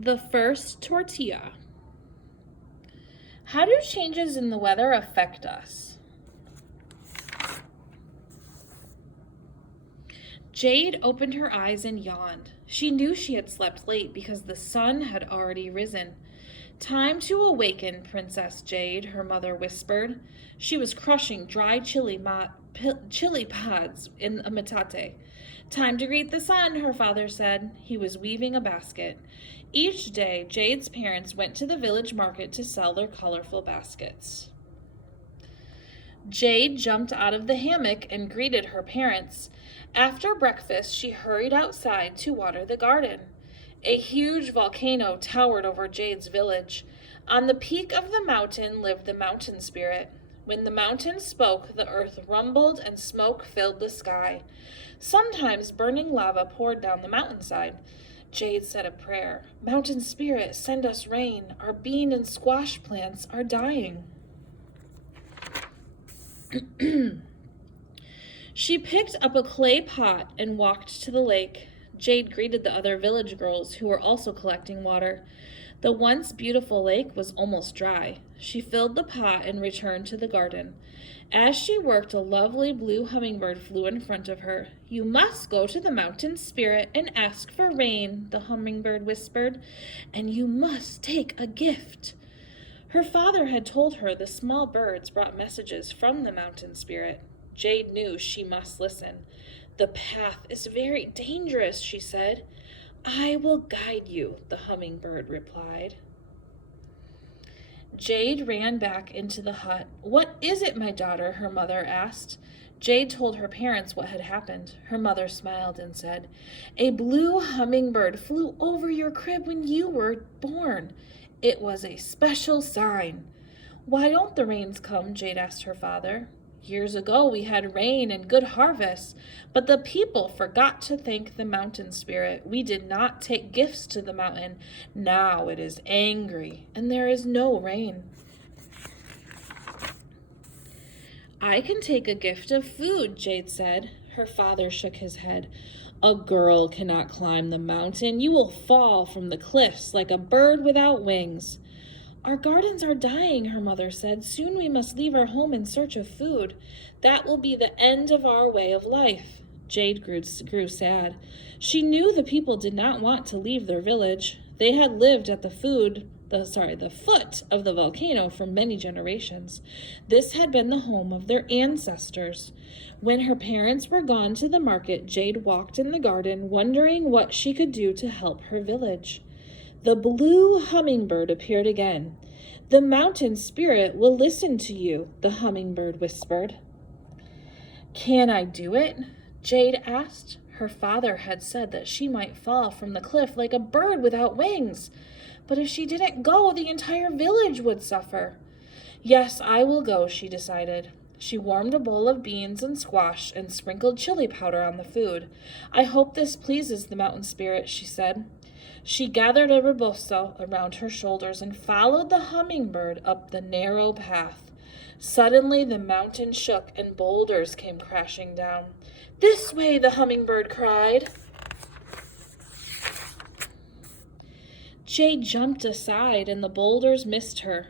The first tortilla. How do changes in the weather affect us? Jade opened her eyes and yawned. She knew she had slept late because the sun had already risen. Time to awaken, Princess Jade, her mother whispered. She was crushing dry chili pods in a metate. Time to greet the sun, her father said. He was weaving a basket. Each day, Jade's parents went to the village market to sell their colorful baskets. Jade jumped out of the hammock and greeted her parents. After breakfast, she hurried outside to water the garden. A huge volcano towered over Jade's village. On the peak of the mountain lived the mountain spirit. When the mountain spoke, the earth rumbled and smoke filled the sky. Sometimes burning lava poured down the mountainside. Jade said a prayer. Mountain spirit, send us rain. Our bean and squash plants are dying. She picked up a clay pot and walked to the lake. Jade greeted the other village girls who were also collecting water. The once beautiful lake was almost dry. She filled the pot and returned to the garden. As she worked, a lovely blue hummingbird flew in front of her. You must go to the mountain spirit and ask for rain, the hummingbird whispered, and you must take a gift. Her father had told her the small birds brought messages from the mountain spirit. Jade knew she must listen. The path is very dangerous, she said. I will guide you, the hummingbird replied. Jade ran back into the hut. What is it, my daughter? Her mother asked. Jade told her parents what had happened. Her mother smiled and said, A blue hummingbird flew over your crib when you were born. It was a special sign. Why don't the rains come? Jade asked her father. Years ago we had rain and good harvests, but the people forgot to thank the mountain spirit. We did not take gifts to the mountain. Now it is angry, and there is no rain. I can take a gift of food, Jade said. Her father shook his head. A girl cannot climb the mountain. You will fall from the cliffs like a bird without wings. Our gardens are dying, her mother said. Soon we must leave our home in search of food. That will be the end of our way of life. Jade grew sad. She knew the people did not want to leave their village. They had lived at the foot of the volcano for many generations. This had been the home of their ancestors. When her parents were gone to the market, Jade walked in the garden, wondering what she could do to help her village. The blue hummingbird appeared again. The mountain spirit will listen to you, the hummingbird whispered. Can I do it? Jade asked. Her father had said that she might fall from the cliff like a bird without wings. But if she didn't go, the entire village would suffer. Yes, I will go, she decided. She warmed a bowl of beans and squash and sprinkled chili powder on the food. I hope this pleases the mountain spirit, she said. She gathered a rebozo around her shoulders and followed the hummingbird up the narrow path. Suddenly the mountain shook and boulders came crashing down. This way, the hummingbird cried. Jade jumped aside and the boulders missed her.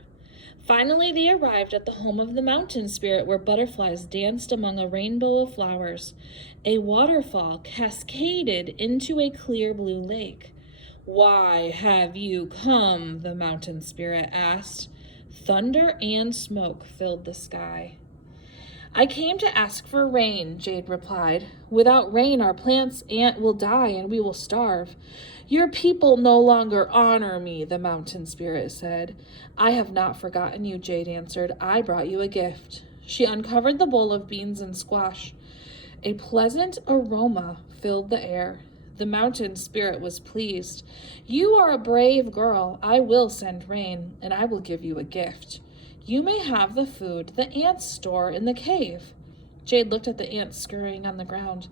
Finally, they arrived at the home of the mountain spirit where butterflies danced among a rainbow of flowers. A waterfall cascaded into a clear blue lake. Why have you come? The mountain spirit asked. Thunder and smoke filled the sky. I came to ask for rain, Jade replied. Without rain, our plants will die and we will starve. Your people no longer honor me, the mountain spirit said. I have not forgotten you, Jade answered. I brought you a gift. She uncovered the bowl of beans and squash. A pleasant aroma filled the air. The mountain spirit was pleased. You are a brave girl. I will send rain, and I will give you a gift. You may have the food the ants store in the cave. Jade looked at the ants scurrying on the ground.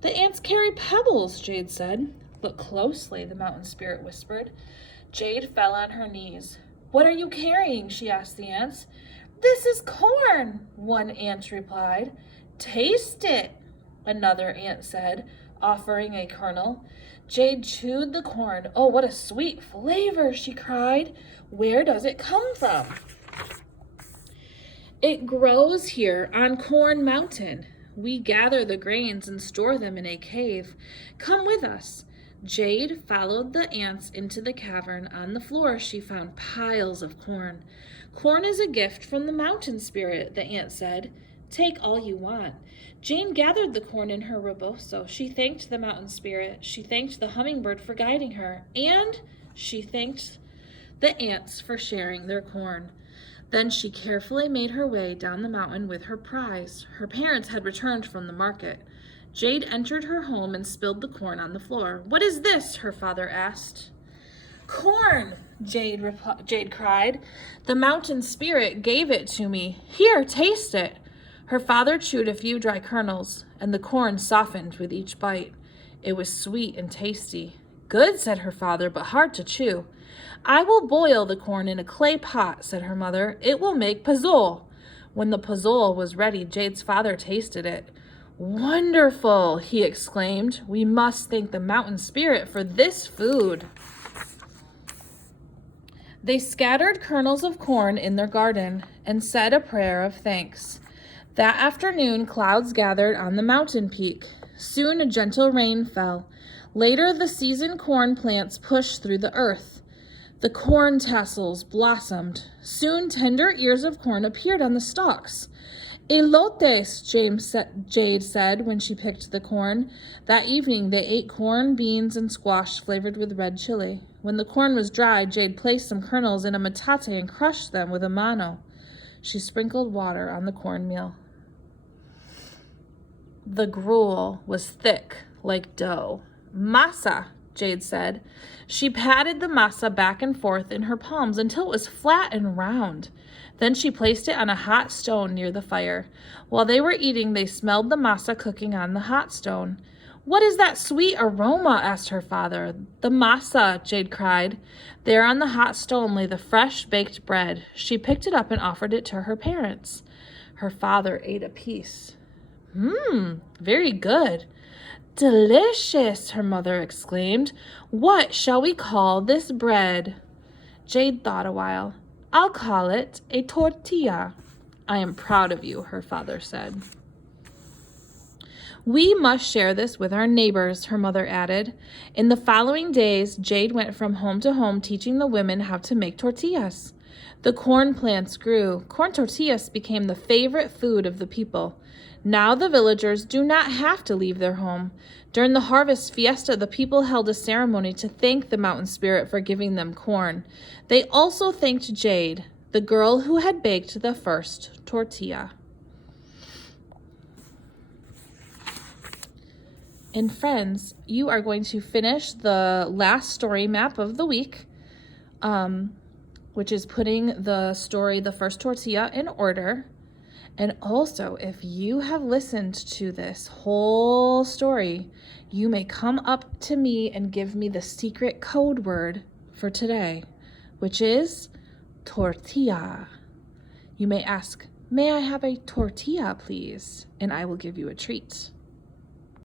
The ants carry pebbles, Jade said. Look closely, the mountain spirit whispered. Jade fell on her knees. What are you carrying? She asked the ants. This is corn, one ant replied. Taste it, another ant said, offering a kernel. Jade chewed the corn. Oh, what a sweet flavor, she cried. Where does it come from? It grows here on Corn Mountain. We gather the grains and store them in a cave. Come with us. Jade followed the ants into the cavern. On the floor, she found piles of corn. Corn is a gift from the mountain spirit, the ant said. Take all you want. Jane gathered the corn in her rebozo. She thanked the mountain spirit. She thanked the hummingbird for guiding her. And she thanked the ants for sharing their corn. Then she carefully made her way down the mountain with her prize. Her parents had returned from the market. Jade entered her home and spilled the corn on the floor. What is this? Her father asked. Corn, Jade cried. The mountain spirit gave it to me. Here, taste it. Her father chewed a few dry kernels, and the corn softened with each bite. It was sweet and tasty. Good, said her father, but hard to chew. I will boil the corn in a clay pot, said her mother. It will make pozole. When the pozole was ready, Jade's father tasted it. Wonderful, he exclaimed. We must thank the mountain spirit for this food. They scattered kernels of corn in their garden and said a prayer of thanks. That afternoon, clouds gathered on the mountain peak. Soon a gentle rain fell. Later, the seasoned corn plants pushed through the earth. The corn tassels blossomed. Soon, tender ears of corn appeared on the stalks. Elotes, Jade said when she picked the corn. That evening, they ate corn, beans, and squash flavored with red chili. When the corn was dry, Jade placed some kernels in a metate and crushed them with a mano. She sprinkled water on the cornmeal. The gruel was thick like dough. Masa, Jade said. She patted the masa back and forth in her palms until it was flat and round. Then she placed it on a hot stone near the fire. While they were eating, they smelled the masa cooking on the hot stone. What is that sweet aroma? Asked her father. The masa, Jade cried. There on the hot stone lay the fresh baked bread. She picked it up and offered it to her parents. Her father ate a piece. Very good. Delicious, her mother exclaimed. What shall we call this bread? Jade thought a while. I'll call it a tortilla. I am proud of you, her father said. We must share this with our neighbors, her mother added. In the following days, Jade went from home to home teaching the women how to make tortillas. The corn plants grew. Corn tortillas became the favorite food of the people. Now the villagers do not have to leave their home. During the harvest fiesta, the people held a ceremony to thank the mountain spirit for giving them corn. They also thanked Jade, the girl who had baked the first tortilla. And friends, you are going to finish the last story map of the week, which is putting the story, The First Tortilla, in order. And also, if you have listened to this whole story, you may come up to me and give me the secret code word for today, which is tortilla. You may ask, may I have a tortilla, please? And I will give you a treat.